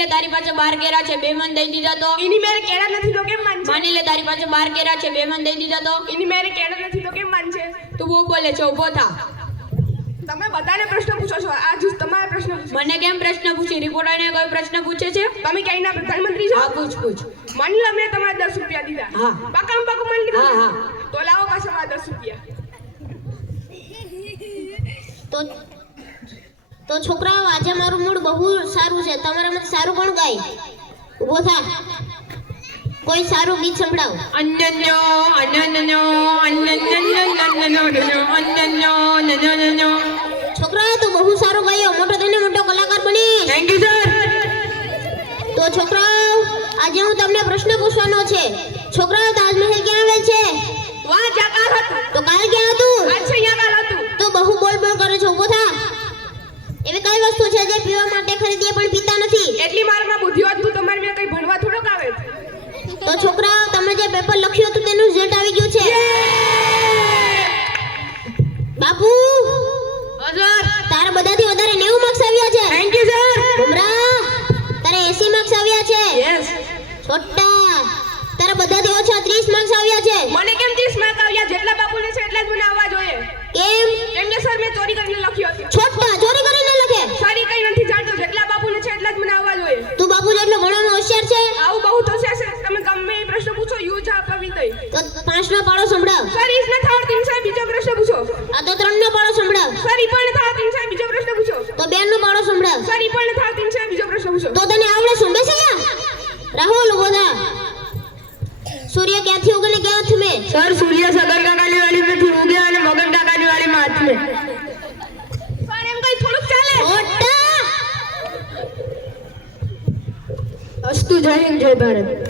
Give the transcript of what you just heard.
લે તારી પાસે 12 કેરા છે, 2 મણ દઈ દીધા તો? એની મેરે કેળા નથી તો કેમ માનશે? માની લે તારી પાસે 12 કેરા છે, 2 મણ દઈ દીધા તો? એની મેરે કેળા નથી તો કેમ માનશે? તું બહુ બોલે છે, ઊભો થા. તમે બધાને પ્રશ્ન પૂછો છો, આ જૂસ તમારે પ્રશ્ન પૂછો. મને કેમ પ્રશ્ન પૂછી? રિપોર્ટરને કોઈ પ્રશ્ન પૂછે છે? તમે ક્યાંયના પ્રધાનમંત્રી છો? હા, પૂછ. માની લો મેં તમારે 10 રૂપિયા દીધા. હા. પાકામાં પાકું માની લીધું? હા, હા. તો લાવો પાછા મારા 10 રૂપિયા. તો છોકરાઓ, આજે મારું મૂડ બહુ સારું છે. તમારામાંથી સારું કોણ ગાય? ઊભો થા. કોઈ સારું ગીત સંભળાવો. છોકરાઓ, તો બહુ સારું ગાયો. મોટો થઈને મોટો કલાકાર બનીશ. Thank you sir. તો છોકરાઓ, આજે હું તમને પ્રશ્ન પૂછવાનો છે. છોકરાઓ, તાજમહેલ ક્યાં આવેલ છે? વાહ, જાકાર હતું. તો કાલ ક્યાં હતું? આજે અહીંયા કાલ હતું. તો બહુ બોલ કરે છે. ઊભો થા. એવી કઈ વસ્તુ છે જે પીવા માટે ખરીદીએ પણ પીતા નથી? એટલી મારામાં બુદ્ધિ હોત તો તમારે મેં કઈ ભણવા થોડોક આવે. તો છોકરાઓ, તમે જે પેપર લખ્યું હતું તેનું રિઝલ્ટ આવી ગયું છે. બાપુ, તારા બધાથી વધારે 90 માર્ક્સ આવ્યા છે. Thank you sir. ભમરા, તારે 80 માર્ક્સ આવ્યા છે. યસ. છોટા, તારા બધાથી ઓછા 30 માર્ક્સ આવ્યા છે. મને કેમ 30 માર્ક આવ્યા? જેટલા બાપુને છે એટલા જ મને આવવા જોઈએ. કેમ? કેમ કે સર મેં ચોરી કરીને લખ્યું હતું. છોટા, ચોરી કરીને લખે? સારી કઈ નથી જાણતો. જેટલા બાપુને છે એટલા જ મને આવવા જોઈએ. તું બાપુ જેટલો ભણવામાં હોશિયાર છે? આવું બહુ તો છે સર. તમે ગમે એ પ્રશ્ન પૂછો, યુ જા આપવી દઈ. તો 5 નો પાડો સંભળાવ. સર ઈસ નથી આવડતી સાહેબ, બીજો પ્રશ્ન પૂછો. આ તો 3 નો પાડો સંભળાવ. સર ઈ પણ નથી આવડતી સાહેબ, બીજો પ્રશ્ન પૂછો. તો 2 નો પાડો સંભળાવ. સર ઈ પણ નથી આવડતી સાહેબ, બીજો પ્રશ્ન પૂછો. તો તને આવડે છે? બેસી જા. રાહુલ, ઊભો થા. સૂર્ય ક્યાંથી ઉગે ને ક્યાં થમે? સર, સૂર્ય સદર કાકાની વાડીમાંથી ઉગે અને મગર કાકાની વાડીમાં હાથમે. સર એમ કઈ થોડુંક ચાલે? છોટા, અસ્તુ, જય હિન્દ, જય ભારત.